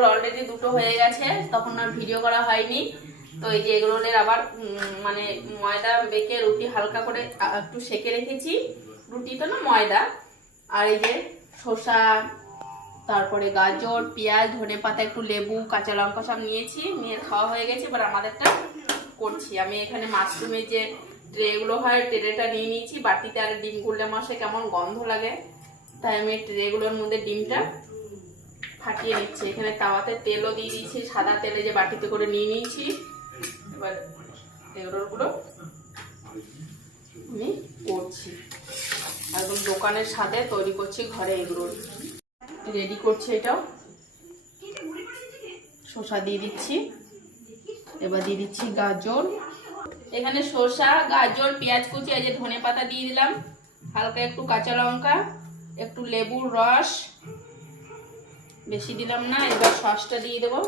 Role already দুটো হয়ে গেছে, তখন আর ভিডিও করা হয়নি। তো এই যে এগ রোলের আবার মানে ময়দা বেঁকে রুটি হালকা করে একটু সেকে রেখেছি, রুটি তো না ময়দা। আর এই যে শসা, তারপরে গাজর, পেঁয়াজ, ধনেপাতা, একটু লেবু, কাঁচা লঙ্কা সব নিয়েছি, নিয়ে খাওয়া হয়ে গেছে। এবার আমাদেরটা করছি। আমি এখানে মাশরুমের যে ট্রেগুলো হয় ট্রেটা নিয়ে নিয়েছি বাটিতে। আর ডিম গুললে মাসে কেমন গন্ধ লাগে, তাই আমি ট্রেগুলোর মধ্যে ডিমটা ফাটিয়ে নিচ্ছি। এখানে তাওয়াতে তেলও দিয়ে দিয়েছি, সাদা তেলে যে বাটিতে করে নিয়ে নিয়েছি। এবার এগুলোগুলো আমি করছি, একদম দোকানের স্বাদে তৈরি করছি ঘরে। এগুলো রেডি করছি, এটাও শসা দিয়ে দিচ্ছি। এবার দিয়ে দিচ্ছি গাজর, এখানে শসা, গাজর, পেঁয়াজ কুচি, এই যে ধনেপাতা দিয়ে দিলাম, হালকা একটু কাঁচা লঙ্কা, একটু লেবুর রস, বেশি দিলাম না। এবার সসটা দিয়ে দেবো।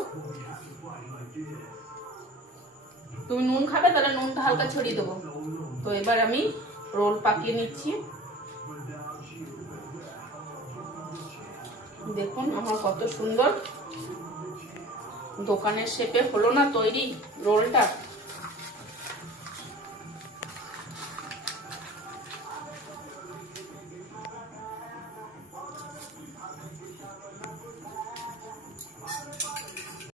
তুমি নুন খাবে তাহলে নুনটা হালকা ছড়িয়ে দেবো। তো এবার আমি রোল পাকিয়ে নিচ্ছি। দেখুন আমার কত সুন্দর দোকানের শেপে হলো না তৈরি রোলটা।